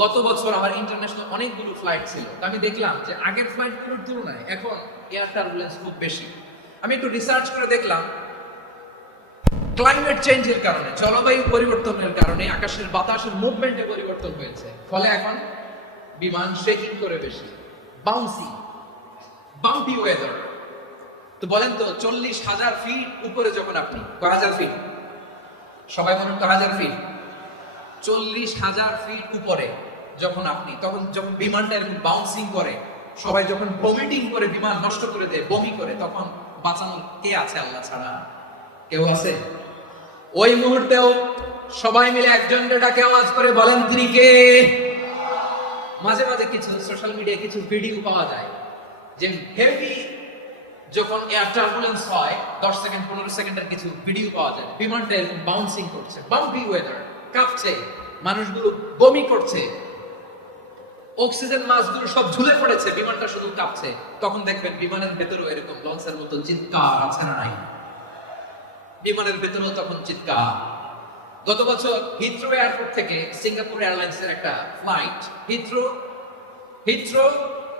গত বছর আমার ইন্টারন্যাশনাল অনেকগুলো ফ্লাইট ছিল, আমি দেখলাম যে আগের ফ্লাইটগুলোর তুলনায় এখন এয়ার টার্বুলেন্স খুব বেশি। আমি একটু রিসার্চ করে দেখলাম, ক্লাইমেট চেঞ্জের কারণে, জলবায়ু পরিবর্তনের কারণে আকাশের বাতাসের মুভমেন্টে পরিবর্তন হয়েছে, ফলে এখন বিমান শেকিং করে বেশি, বাম্পি ওয়েদার। তো বলেন তো, 40,000 ফিট উপরে যখন আপনি, কয় হাজার ফিট? সবাই বলুন তো, 1000 ফিট। 40,000 ফিট উপরে যখন আপনি, তখন যখন বিমানটা এরকম বাউন্সিং করে, সবাই যখন ভমিটিং করে, বিমান নষ্ট করে দেয়, বমি করে, তখন বাঁচানোর কে আছে আল্লাহ ছাড়া? কেউ আছে? ওই মুহূর্তেও সবাই মিলে একজনকে ডাকে আওয়াজ করে বলেন, তিনি কে? মাঝে মাঝে কিছু সোশ্যাল মিডিয়ায় কিছু ভিডিও পাওয়া যায় যে হেভি যখন এয়ার টার্বুলেন্স হয়, 10 সেকেন্ড 15 সেকেন্ডের কিছু ভিডিও পাওয়া যায়, বিমানটা এরকম বাউন্সিং করছে, বাম্পি ওয়েদার, কাঁপছে, মানুষগুলো বমি করছে, অক্সিজেন মাস্কগুলো সব ঝুলে পড়েছে, বিমানটা শুধু কাঁপছে। তখন দেখবেন বিমানের ভেতরেও এরকম লঞ্চের মতো চিৎকার আছে না নাই? বিমানের ভেতরেও তখন চিৎকার। গত বছর হিথ্রো এয়ারপোর্ট থেকে সিঙ্গাপুর এয়ারলাইন্সের একটা ফ্লাইট, হিথ্রো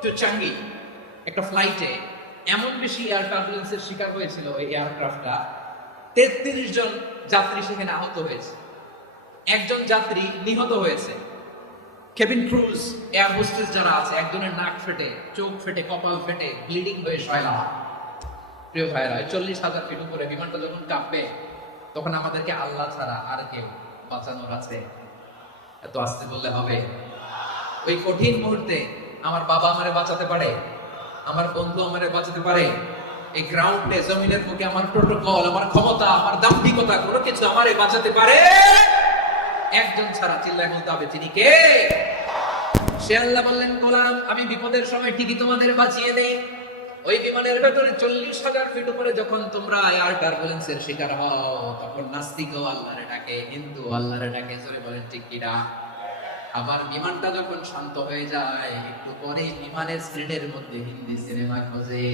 টু চাঙ্গি, একটা ফ্লাইটে এমন বেশি এয়ার টার্বুলেন্সের শিকার হয়েছিল এই এয়ারক্রাফটটা, 33 জন যাত্রী সেখানে আহত হয়েছে, একজন যাত্রী নিহত হয়েছে। কেবিন ক্রুজ, এয়ার হোস্টেস যারা আছে, একজনের নাক ফেটে, চোখ ফেটে, কপাল ফেটে, ব্লিডিং হয়ে শয়লা। প্রিয় ভাইরা, 40,000 ফিট উপরে বিমানটা যখন কাঁপবে, তখন আমাদেরকে আল্লাহ ছাড়া আর কেউ বাঁচানোর আছে? এত আস্তে বললে হবে? ওই কঠিন মুহূর্তে আমার বাবা আমারে বাঁচাতে পারে, আমার বন্ধু আমারে বাঁচাতে পারে। এই গ্রাউন্ডে, জমিনের বুকে আমার প্রোটোকল, আমার ক্ষমতা, আমার দাম্ভিকতা, কোনো কিছু আমারে বাঁচাতে পারে একজন ছাড়া। চিল্লায় বলতে হবে, তিনি কে? সে আল্লাহ বললেন, গোলাম, আমি বিপদের সময় ঠিকই তোমাদের বাঁচিয়ে দেই। ওই বিমানের ভেতরে 40,000 ফিট উপরে যখন তোমরা এয়ার টার্বুলেন্সের শিকার হও, তখন নাস্তিকও আল্লাহরে ডাকে, হিন্দু আল্লাহরে ডাকে, জোরে বলেন ঠিক কিনা? আবার বিমানটা যখন শান্ত হয়ে যায়, একটু পরে বিমানের স্ক্রিনের মধ্যে হিন্দি সিনেমা খোঁজে।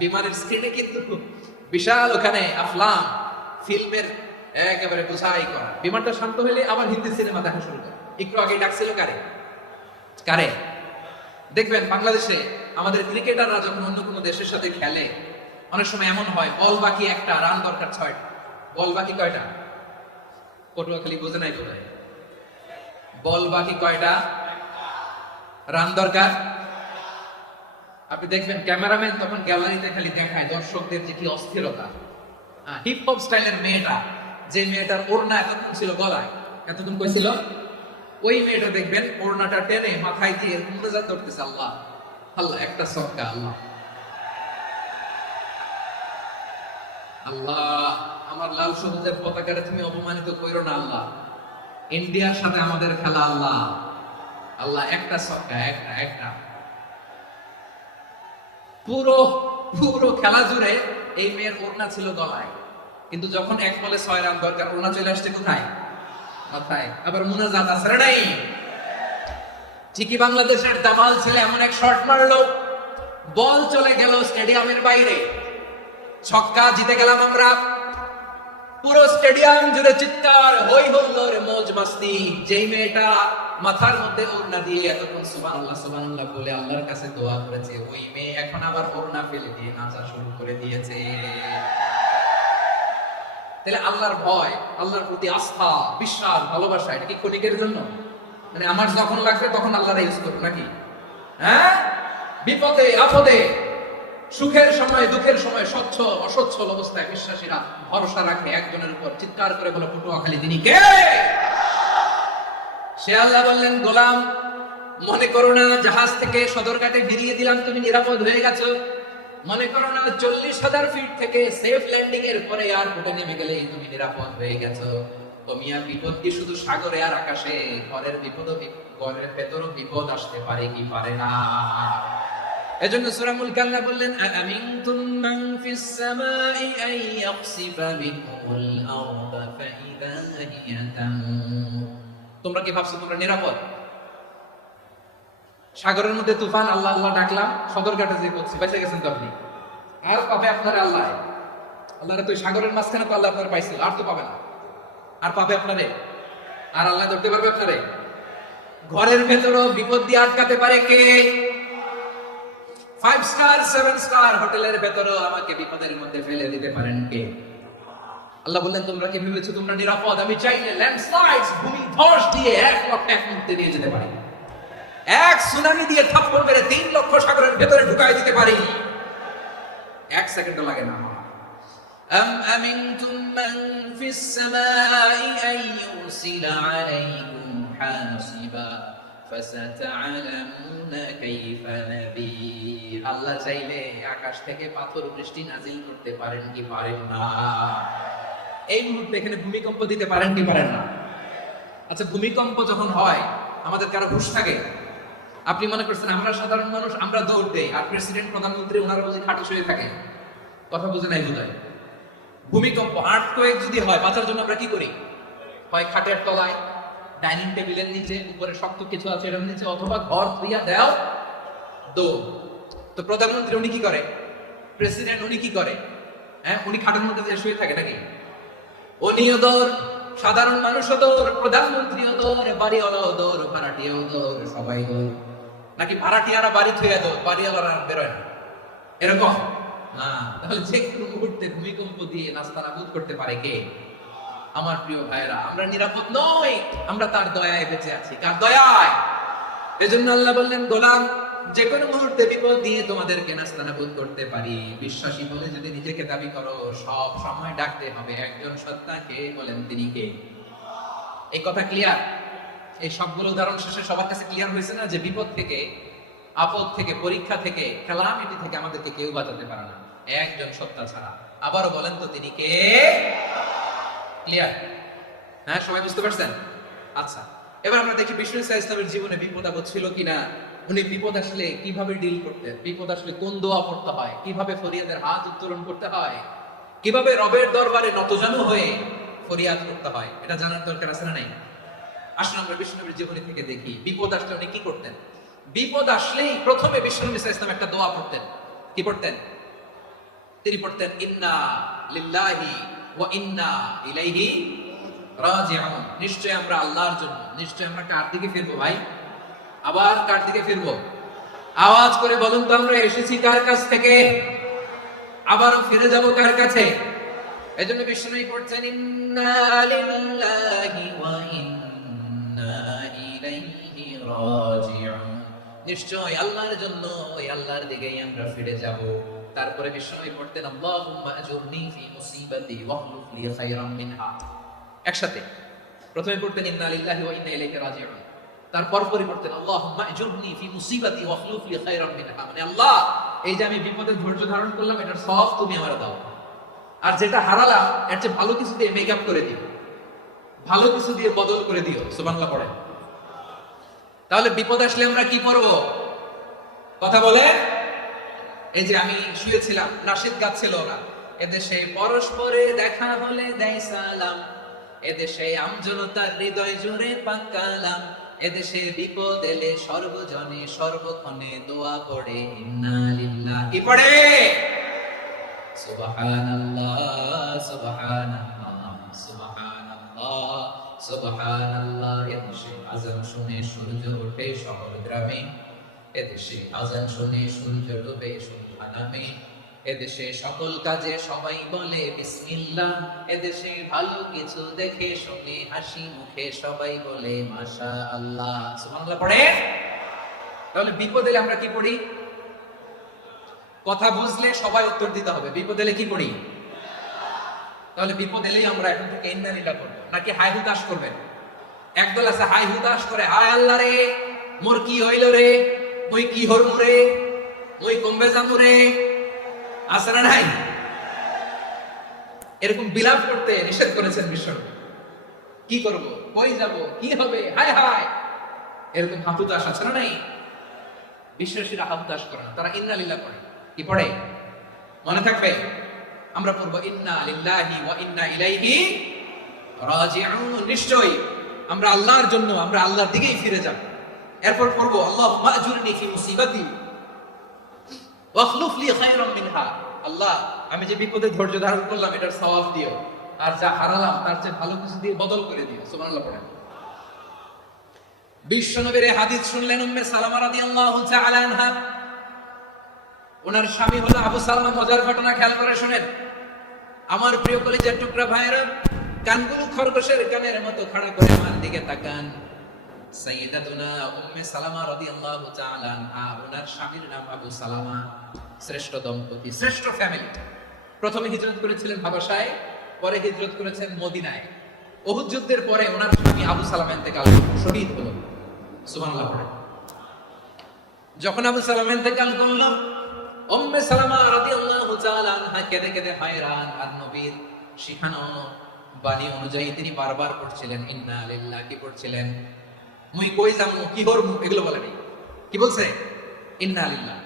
বিমানের স্ক্রিনে কিন্তু বিশাল ওখানে আফলাম ফিল্মের একেবারে বোঝাই করা। বিমানটা শান্ত হলে আবার হিন্দি সিনেমা দেখা শুরু করে। একটু আগে ডাকছিল কারে? দেখবেন বাংলাদেশে আমাদের ক্রিকেটাররা যখন অন্য কোনো দেশের সাথে খেলে, অনেক সময় এমন হয়, বল বাকি একটা, রান দরকার 6টা। বল বাকি কয়টা? পটুয়াখালী বোঝে নাই বোধহয়। বল বাকি কয়টা, রান দরকার। আপনি দেখবেন ক্যামেরাম্যান তখন গ্যালারিতে খালি দেখায় দর্শকদের যে কি অস্থিরতা। হিপ হপ স্টাইলের মেয়েটা, যে মেয়েটার ওড়না এতক্ষণ ছিল গলায়, এতক্ষণ কইছিল, ওই মেয়েটা দেখবেন ওড়নাটা টেনে মাথায় দিয়ে মুনাজাত করতেছে, আল্লাহ আল্লাহ, একটা সক্কা, আল্লাহ আল্লাহ, আমার লাল সবুজের পতাকারে তুমি অপমানিত কইরো না আল্লাহ, ইন্ডিয়ার সাথে আমাদের খেলা, আল্লাহ আল্লাহ, একটা সক্কা, একটা একটা। পুরো পুরো খেলা জুড়ে এই মেয়ের ওড়না ছিল গলায়, কিন্তু যখন এক বলে 6 রান দরকার, ওড়না চলে আসছে কোথায়, মাথায়। আবার মুনাজাত আছে নাই? ঠিকই বাংলাদেশের দামাল ছেলে এমন এক শট মারলো, বল চলে গেল স্টেডিয়ামের বাইরে, ছক্কা, জিতে গেলাম আমরা। পুরো স্টেডিয়াম জুড়ে চিৎকার, হই হুল্লোড়, মौज মাস্তি। যেই মেয়েটা মাথার মধ্যে ওড়না দিয়ে এতক্ষণ সুবহানাল্লাহ সুবহানাল্লাহ বলে আল্লাহর কাছে দোয়া করেছে, ওই মেয়ে এখন আবার ওড়না ফেলে দিয়ে নাচা শুরু করে দিয়েছে। তাহলে আল্লাহর ভয়, আল্লাহর প্রতি আস্থা, বিশ্বাস, ভালোবাসা, এটা কি ক্ষণিকের জন্য? মানে আমার যখন লাগবে তখন আল্লাহরা ইউজ করবো নাকি? হ্যাঁ, বিপদে আপদে, সুখের সময় দুঃখের সময়, স্বচ্ছ অসচ্ছল অবস্থায় বিশ্বাসীরা ভরসা রাখে একজনের উপর। চিৎকার করে বলে, পটুয়াখালী তিনি কে? সে আল্লাহ বললেন, গোলাম মনে করো না জাহাজ থেকে সদরঘাটে ফিরিয়ে দিলাম, তুমি নিরাপদ হয়ে গেছো। মনে করো না 40,000 ফিট থেকে সেফ ল্যান্ডিং এর পরে এয়ারপোর্টে নেমে গেলে তুমি নিরাপদ হয়ে গেছো। ও মিয়া, বিপদ কি শুধু সাগরে আর আকাশে? ঘরের বিপদও, ঘরের ভেতরও বিপদ আসতে পারে কি পারে না? এজন্য সূরা মুলক আল্লাহ বললেন, আমিনতুম মান ফিস সামাই আন ইয়াখসিফা বিকুমুল আরদা ফাইদা হিয়া তামুর। তোমরা কি ভাবছো তোমরা নিরাপদ? সাগরের মধ্যে তুফান, আল্লাহ আল্লাহ ডাকলাম, সদরঘাটে যে পৌঁছে বেঁচে গেছেন তো আপনি। আর পাবে আপনারা আল্লাহ, আল্লাহরে তো সাগরের মাঝখানে তো আল্লাহ আপনারা পাইছিল, আর তো পাবে না। আর পাবে আপনারে, আর আল্লাহ ধরতে পারবে আপনারে? ঘরের ভেতরও বিপদ দিয়ে আটকাতে পারে কে? 5 স্টার 7 স্টার হোটেলের ভেতরও আমাকে বিপদের মধ্যে ফেলে দিতে পারেন কে? আল্লাহ বললেন, তোমরা কি ভেবেছো তোমরা নিরাপদ? আমি চাইলে ল্যান্ডস্লাইডস, ভূমি ধস দিয়ে 1 লক্ষ এক মুহূর্তে নিয়ে যেতে পারি। এক সুনামি দিয়ে থাপ্পড় মেরে 3 লক্ষ সাগরের ভেতরে ঢুকাই দিতে পারি, 1 সেকেন্ডও লাগে না। আম আমিনতুম মান ফিস সামাই আন ইউরসিলা আলাইকুম হাসিবা ফাসাতা'লামুনা কাইফা নাযীর। আল্লাহ চাইলে আকাশ থেকে পাথর বৃষ্টি নাজিল করতে পারেন কি পারেন না? এই মুহূর্তে এখানে ভূমিকম্প দিতে পারেন কি পারেন না? আচ্ছা, ভূমিকম্প যখন হয় আমাদের কারো হুঁশ থাকে? আপনি মনে করছেন আমরা সাধারণ মানুষ, আমরা দৌড় দেই, আর প্রেসিডেন্ট প্রধানমন্ত্রী ওনারা বুঝি খাটে শুয়ে থাকে? কথা বুঝে নাই বোধহয়। ভূমিকম্প, আর্থকোয়েক যদি হয়, বাঁচার জন্য আমরা কি করি? হয় খাটের তলায়, ডাইনিং টেবিলের নিচে, উপরে শক্ত কিছু আছে এর নিচে, অথবা ঘর ধুইয়া দাও দৌড়। তো প্রধানমন্ত্রী উনি কি করে? প্রেসিডেন্ট উনি কি করে? হ্যাঁ, উনি খাটের মধ্যে যে শুয়ে থাকে নাকি? উনিও দৌড়, সাধারণ মানুষও দৌড়, প্রধানমন্ত্রীও দৌড়, বাড়িওয়ালাও দৌড়, ভাড়াটিয়াও দৌড়, সবাই দৌড়। নাকি ভাড়াটিয়ারা বাড়ি থুয়ে দৌড়, বাড়িওয়ালারা বেরোয় না? এরকম না। তাহলে যে কোনো মুহূর্তে ভূমিকম্প দিয়ে নাস্তানাবুদ করতে পারে কে? আমার প্রিয় ভাইরা, আমরা নিরাপদ নই, আমরা তার দয়ায় বেঁচে আছি। কার দয়ায়? এজন্য আল্লাহ বললেন, গোলাম যে কোনো মুহূর্তে বিপদ দিয়ে তোমাদেরকে নাস্তানাবুদ করতে পারি। বিশ্বাসী বলে যদি নিজেকে দাবি করো, সব সময় ডাকতে হবে একজন সত্তাকে। বলেন তিনি কে? এই কথা ক্লিয়ার? এই সবগুলো উদাহরণ শেষে সবার কাছে ক্লিয়ার হয়েছে না যে বিপদ থেকে, আপদ থেকে, পরীক্ষা থেকে, ক্যালামিটি থেকে আমাদেরকে কেউ বাঁচাতে পারে না একজন সত্তা ছাড়া। আবারও বলেন তো তিনি কে? ক্লিয়ার? হ্যাঁ, সবাই বুঝতে পারছেন? আচ্ছা, এবার আমরা দেখি বিষ্ণু ইসলামের জীবনে বিপদ আপদ ছিল কিনা। উনি বিপদ আসলে কিভাবে ডিল করতেন, বিপদ আসলে কোন দোয়া পড়তে হয়, কিভাবে ফরিয়াদের হাত উত্তোলন করতে হয়, কিভাবে রবের দরবারে নতজানু হয়ে ফরিয়াদ করতে হয়, এটা জানার দরকার আছে না নাই? আসলে আমরা বিষ্ণুনবীর জীবনী থেকে দেখি বিপদ আসলে উনি কি করতেন। বিপদ আসলেই প্রথমে বিষ্ণু ইসলাম একটা দোয়া পড়তেন। কি পড়তেন? তিনি পড়তেন, ইন্না লিল্লাহি ওয়া ইন্না ইলাইহি রাজিউন। নিশ্চয় আমরা আল্লাহর জন্য, নিশ্চয় আমরা কার দিকে ফিরবো ভাই? আবার কার দিকে ফিরবো? আওয়াজ করে বলুন তো, আমরা এসেছি কার কাছ থেকে, আবারও ফিরে যাব কার কাছে? এজন্য বিষ্ণু পড়ছেন ইন্না লিল্লাহি ওয়া ইন্না ইলাইহি রাজিউন। নিশ্চয় আল্লাহর জন্য, ওই আল্লাহর দিকেই আমরা ফিরে যাব। তারপরে বিষ্ণু পড়তেন আল্লাহুম্মা আজুরনি ফি মুসিবাতি ওয়াখলুফ লি খায়রাম মিনহা। একসাথে প্রথমে পড়তেন ইন্না লিল্লাহি ওয়া ইন্না ইলাইহি রাজিউন, তারপর পড়তেন আল্লাহুম্মা আজুরনি ফি মুসিবাতি ওয়াখলুফ লি খায়রাম মিনহা। মানে আল্লাহ, এই যে আমি বিপদে ধৈর্য ধারণ করলাম, এটার সওয়াব তুমি আমারে দাও, আর যেটা হারালাম এর চেয়ে ভালো কিছু দিয়ে মেকআপ করে দিও, ভালো কিছু দিয়ে বদল করে দিও। সুবহানাল্লাহ পড়েন। তাহলে বিপদ আসলে আমরা কি করব? কথা বলে। এই যে আমি শুয়েছিলাম, নাশিদ গাচ্ছিল ওরা, এদেশে পরস্পরে দেখা হলে দেয় সালাম, এদেশে আমজনতার হৃদয় জুড়ে পাকালাম, এদেশে বিপদ এলে সর্বজনে সর্বক্ষণে দোয়া পড়ে ইন্না লিল্লাহি। কি পড়ে? সুবহানাল্লাহ সুবহানাল্লাহ সুবহানাল্লাহ সুবহানাল্লাহ। এদেশে আজান শুনে সূর্য ওঠে শহর গ্রামে, এদেশে আজান শুনে সূর্য ডুবে সন্ধ্যা নামে, এদেশে সকল কাজে সবাই বলে বিসমিল্লাহ, এদেশে ভালো কিছু দেখে শুনে হাসি মুখে সবাই বলে মাশাআল্লাহ। সুবহানাল্লাহ পড়ে। তাহলে বিপদ এলে আমরা কি পড়ি? কথা বুঝলে সবাই উত্তর দিতে হবে। বিপদ এলে কি পড়ি? তাহলে বিপদ এলেই আমরা এখন থেকে ইন্না লিল্লাহ করব, নাকি হাই হুতাশ করবেন? একদল আছে হাই হুতাশ করে, হায় আল্লাহ রে মোর কি হইল রে, মই কি হরমু রে, মই কমবে যামু রে, আছে না নাই? এরকম বিলাপ করতে নিষেধ করেছেন বিশ্ব। কি করব, কই যাব, কি হবে, হায় হায়, এরকম হাহুতাশ আছে না নাই? বিশ্বাসীরা হাহুতাশ করে না, তারা ইন্না লিল্লাহ করে। কি পড়ে? মনে থাকবে? আমরা পড়বো ইন্না লিল্লাহি ওয়া ইন্না ইলাইহি রাজিউন। নিশ্চয়ই আমরা আল্লাহর জন্য, আমরা আল্লাহর দিকেই ফিরে যাব। এরপর পড়বো আল্লাহুম্মা আজুরনি ফি মুসিবাতি ওয়াখলুফ লি খায়রাম মিনহা। আল্লাহ, আমি যে বিপদে ধৈর্য ধারণ করলাম এটার সওয়াব দিও, আর যা হারালাম তার চেয়ে ভালো কিছু দিয়ে বদল করে দিও। সুবহানাল্লাহ পড়েন। বিশ্বনবীর এই হাদিস শুনলেন উম্মে সালামা রাদিয়াল্লাহু তাআলা আনহা। ওনার স্বামী হলো আবু সালমা। মজার ঘটনা খেয়াল করে শুনেন। আমার প্রিয় কলিজার টুকরা ভাইরা, কানগুলো খরগোশের কানের মতো খাড়া করে আমার দিকে তাকান। সাইয়্যিদাতুনা উম্মে সালামা রাদিয়াল্লাহু তাআলা আনহা, ওনার স্বামীর নাম আবু সালামা। শ্রেষ্ঠ দম্পতি, শ্রেষ্ঠ ফ্যামিলি। প্রথমে হিজরত করেছিলেন হাবাশায়, পরে হিজরত করেছেন মদিনায়। উহুদ যুদ্ধের পরে ওনার স্বামী আবু সালামা ইন্তেকাল করলেন, শহীদ হলো। সুবহানাল্লাহ। যখন আবু সালামা ইন্তেকাল করল, উম্মে সালামা রাদিয়াল্লাহু তাআলা আনহা কেঁদে কেঁদে হয়রান। আর নবীর শিখানো বাণী অনুযায়ী তিনি বারবার পড়ছিলেন ইন্না লিল্লাহি। কি পড়ছিলেন? মুই কই যামু, কি করমু, এগুলো বলে নাই। কি বলছে? ইন্না লিল্লাহ।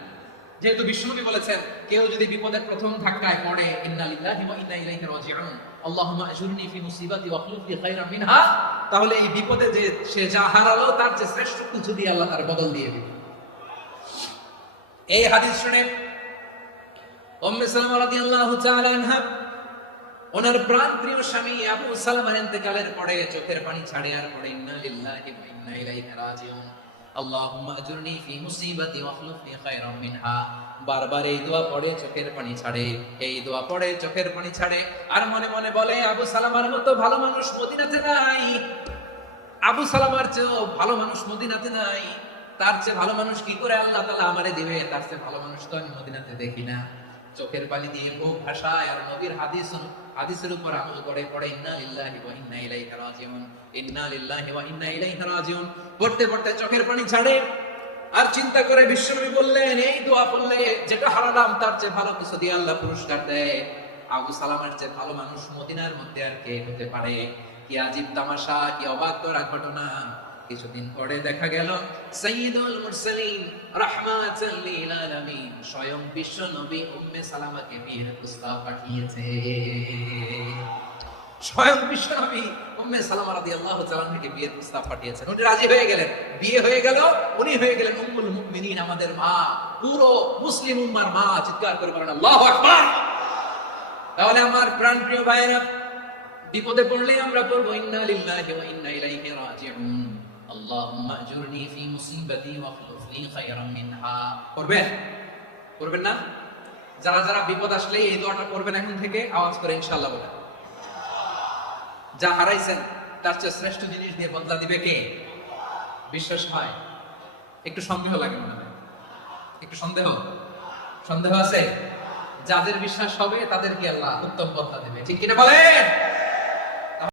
যেহেতু বিশ্বনবী বলেছেন, কেউ যদি বিপদের প্রথম ধাক্কায় পড়ে ইন্না লিল্লাহি ওয়া ইন্না ইলাইহি রাজিউন, আল্লাহুম্মা আজুরনি ফি মুসিবাতি ওয়াখলুফ লি খায়রাম মিনহা, তাহলে এই বিপদে যে সে যা হারালো তার চেয়ে শ্রেষ্ঠ কিছু দিয়ে আল্লাহ তার বদল দিয়ে দিবে। এই হাদিস শুনে উম্মে সালামা রাদিয়াল্লাহু তাআলা আনহা, ওনার প্রাণপ্রিয় স্বামী আবু সালামার ইন্তেকালের পরে চোখের পানি ছাড়ে আর পড়ে ইন্না লিল্লাহি ওয়া ইন্না ইলাইহি রাজিউন, আল্লাহুম্মা আজুরনি ফি মুসিবাতি ওয়াখলুফ লি খায়রাম মিনহা। বারবার এই দোয়া পড়ে চোখের পানি ছাড়ে, এই দোয়া পড়ে চোখের পানি ছাড়ে, আর মনে মনে বলে আবু সালামার মতো ভালো মানুষ মদিনাতে নাই, আবু সালামার চেয়েও ভালো মানুষ মদিনাতে নাই, তার চেয়ে ভালো মানুষ কি করে আল্লাহ তাআলা আমারে দিবে, তার চেয়ে ভালো মানুষ তো আমি মদিনাতে দেখি না। চোখের পানি দিয়ে বুক ভাসায় আর নবীর হাদিসের উপর আমল করে পড়ে ইন্না লিল্লাহি ওয়া ইন্না ইলাইহি রাজিউন, ইন্না লিল্লাহি ওয়া ইন্না ইলাইহি রাজিউন। পড়তে পড়তে চোখের পানি ছাড়ে আর চিন্তা করে বিশ্বনবী বললেন, এই দোয়া পড়লে যেটা হারালাম তার চেয়ে ভালো কিছু দিয়ে আল্লাহ পুরস্কার দেয়। আবু সালামার চেয়ে ভালো মানুষ মদিনার মধ্যে আর কে হতে পারে? কি আজীব তামাশা, কি অবাক করা ঘটনা। কিছুদিন পরে দেখা গেল সাইয়্যিদুল মুরসালিন রাহমাতাল লিল আলামিন স্বয়ং বিশ্ব নবী উম্মে সালামাকে বিয়ের প্রস্তাব পাঠিয়েছে। স্বয়ং বিশ্ব নবী উম্মে সালামা রাদিয়াল্লাহু তাআলা থেকে বিয়ের প্রস্তাব পাঠিয়েছেন। উনি রাজি হয়ে গেলেন, বিয়ে হয়ে গেল, উনি হয়ে গেলেন উম্মুল মুমিনিন, আমাদের মা, পুরো মুসলিম উম্মার মা। চিৎকার করে বলেন আল্লাহু আকবার। তাহলে আমার প্রাণপ্রিয় ভাইরা, বিপদে পড়লে আমরা পড়বো ইন্না লিল্লাহি ওয়া ইন্না ইলাইহি রাজিউন, আল্লাহুম্মা আজুরনি ফি মুসিবাতি ওয়াখলুফ লি খায়রাম মিনহা। করবেন? করবেন না? যারা যারা বিপদ আসলে এই দোয়াটা করবেন এখন থেকে, আওয়াজ করে ইনশাআল্লাহ বলেন। যা হারাইছেন তার চেয়ে শ্রেষ্ঠ জিনিস দিয়ে বদলা দিবে কে? বিশ্বাস হয়? একটু সন্দেহ লাগে মনে হয়, একটু সন্দেহ সন্দেহ আছে? যাদের বিশ্বাস হবে তাদেরকে আল্লাহ উত্তম বদলা দেবে, ঠিক কিনা বলেন?